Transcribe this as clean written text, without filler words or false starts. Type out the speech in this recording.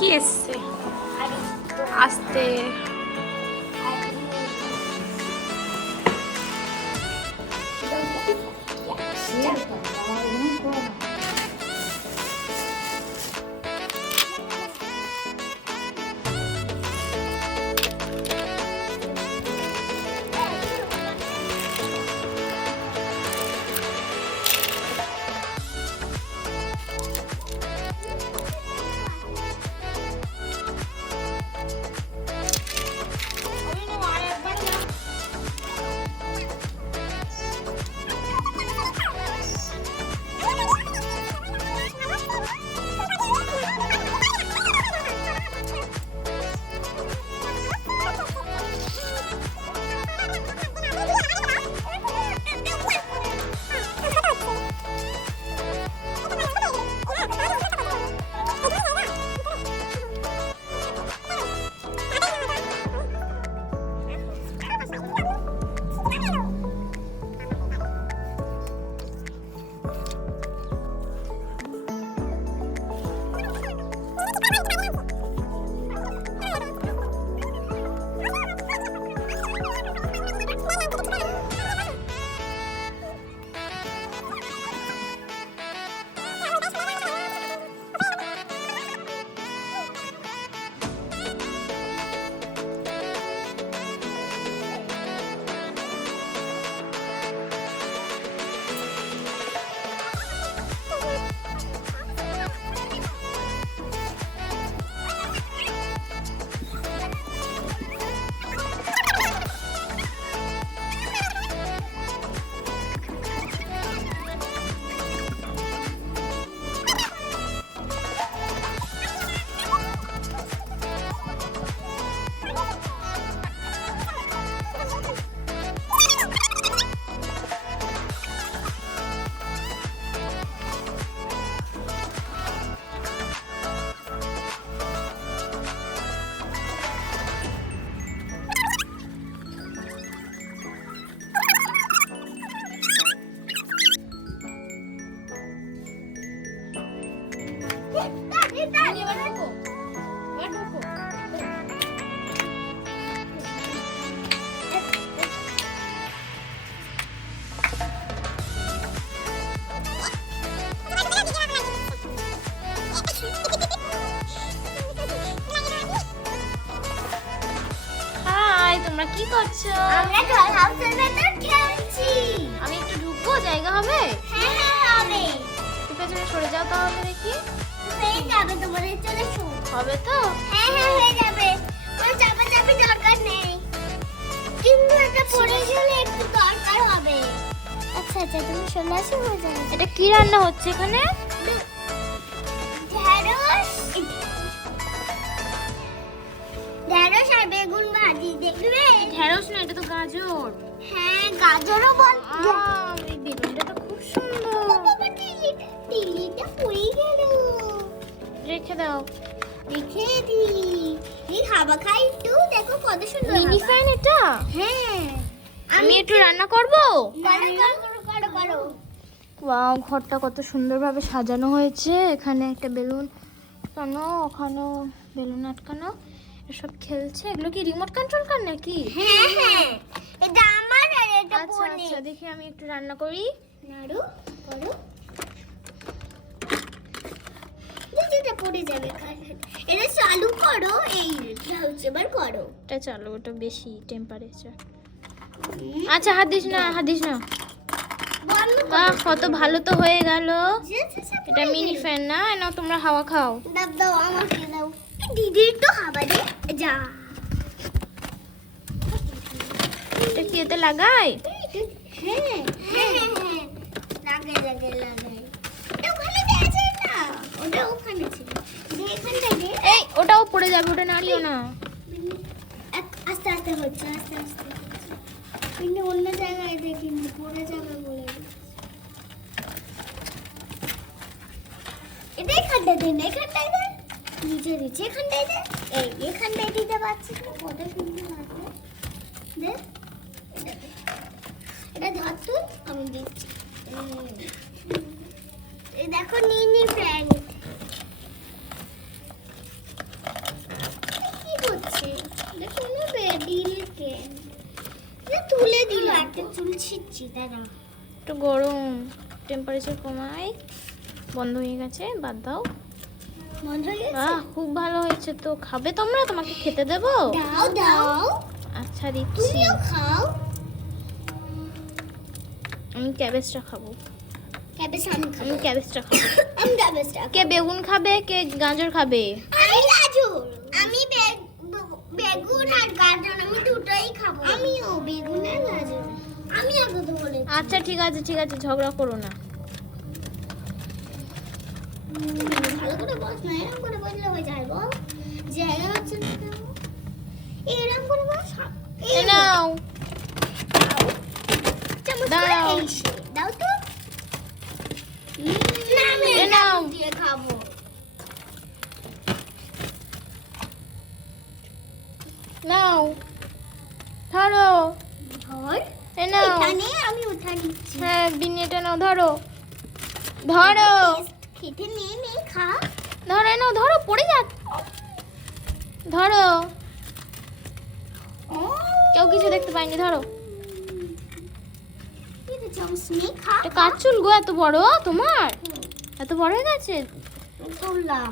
কি এসছে আস্তে তোমরা কি করছো? আমরা ডল হাউসের ভেতর খেলছি। আমি একটু ঢুকবো, জায়গা হবে? হ্যাঁ হ্যাঁ হবে। একটু পেছনে সরে যাও তাহলে দেখি। হয়ে যাবে, তোমাদের চলে শো হবে তো? হ্যাঁ হ্যাঁ হয়ে যাবে, কোনো চাপাচাপি দরকার নেই, কিন্তু এটা পড়ে গেলে একটু দরকার হবে। আচ্ছা আচ্ছা, তুমি চলে আসো, হয়ে যাবে। এটা কি রান্না হচ্ছে এখানে? ঢেঁড়স, ঢেঁড়স আর বেগুন ভাজি। দেখবে? ঢেঁড়স না, এটা তো গাজর। হ্যাঁ গাজরও বল। এই বেগুনটা তো খুব সুন্দর। তিলিটা পড়ে গেল, রেখে দাও। রেখে দি। এই হাওয়া খাই একটু, দেখো কত সুন্দর মিনি হাওয়া। ফ্যান এটা? হ্যাঁ, আমি একটু রান্না করব। করো। ওয়াও, ঘরটা কত সুন্দরভাবে সাজানো হয়েছে। এখানে একটা বেলুন আটকানো, ওখানেও বেলুন আটকানো, এসব খেলছে। এগুলো কি রিমোট কন্ট্রোল কার নাকি? হ্যাঁ হ্যাঁ, এটা আমার আর এটা আচ্ছা বোনের। আচ্ছা, দেখি আমি একটু রান্না করি। নাড়ু করো, এটা পড়ে যাবে। এটা চালু করো, এই হচ্ছে এবার করো। এটা চালো, ওটা বেশি টেম্পারেচার। আচ্ছা, হাত দিস না, হাত দিস না। বন্ধ করো। বাহ, কত ভালো তো হয়ে গেল। এটা এটা মিনি ফ্যান না, নাও তোমরা হাওয়া খাও। দাও দাও, আমাকে দাও। দিদি একটু হাওয়া দে, যা। এটা কি এতে লাগাই? হ্যাঁ হ্যাঁ হ্যাঁ, লাগে লাগে লাগে। এটা ওখানে আছে না, ওটা ওখানে ছিল। দে এখানটায় দে। এই, ওটাও পড়ে যাবে, ওটা নাড়িও না। আস্তে আস্তে হচ্ছে, আস্তে আস্তে হচ্ছে। কিন্তু অন্য জায়গায় দেখিনি, পড়ে যাবে বলে। এটা এখানটায় দেন, এখানটায় দেন, নিচে নিচে এখানটায় দেন। এই এখানটায় দিতে পারছিস না, কত সুন্দর লাগবে। দে, এটা দে। এটা ধর তুই, আমি দিচ্ছি। এই দেখো, নিনি ফ্রেন্ড। তুলে দিলাম, একটা চুল ছিঁড়ছি, দাঁড়াও। একটু গরম, টেম্পারেচার কমাই। বন্ধ হয়ে গেছে, বাদ দাও। বন্ধ হয়ে গেছে? খুব ভালো হয়েছে তো। খাবে তোমরা? তোমাকে খেতে দেবো? দাও দাও, আচ্ছা দিচ্ছি। তুমিও খাও। আমি ক্যাবেজটা খাবো। ক্যাবেজ আমি আমি খাবো। ক্যাবেজটা খাবো। আমি ক্যাবেজটা কে বেগুন খাবে, কে গাজর খাবে? আমি গাজর। আমি বেগুন আর গাজর আমি দুটোই খাবো। আমিও বেগুন আর গাজর। আমি আগে তো বলেছি। আচ্ছা ঠিক আছে ঠিক আছে, ঝগড়া করো না। ভালো করে বস না, এরকম করে বসলে হয়ে যায় বল। জায়গা হচ্ছে না কেন? এরকম করে বস। এই নাও। চামচ দাও। করে এই সে। দাও তো। না আমি এই নাও। এটা দিয়ে খাবো। নাও, ধরো। ধর। এই নাও। এটা নিয়ে আমি উঠা নিচ্ছি। হ্যাঁ, বিনিটা নাও, ধরো। ধরো, খেতে নিয়ে নে, খা। ধরো, এই নাও, ধরো, পড়ে যাক। ধরো, ও কেউ কিছু দেখতে পায়নি, ধরো। এটা চামচ নিয়ে খা। এটা কার চুল গো এত বড় তোমার? এত বড় হয়ে গেছে? তুললাম।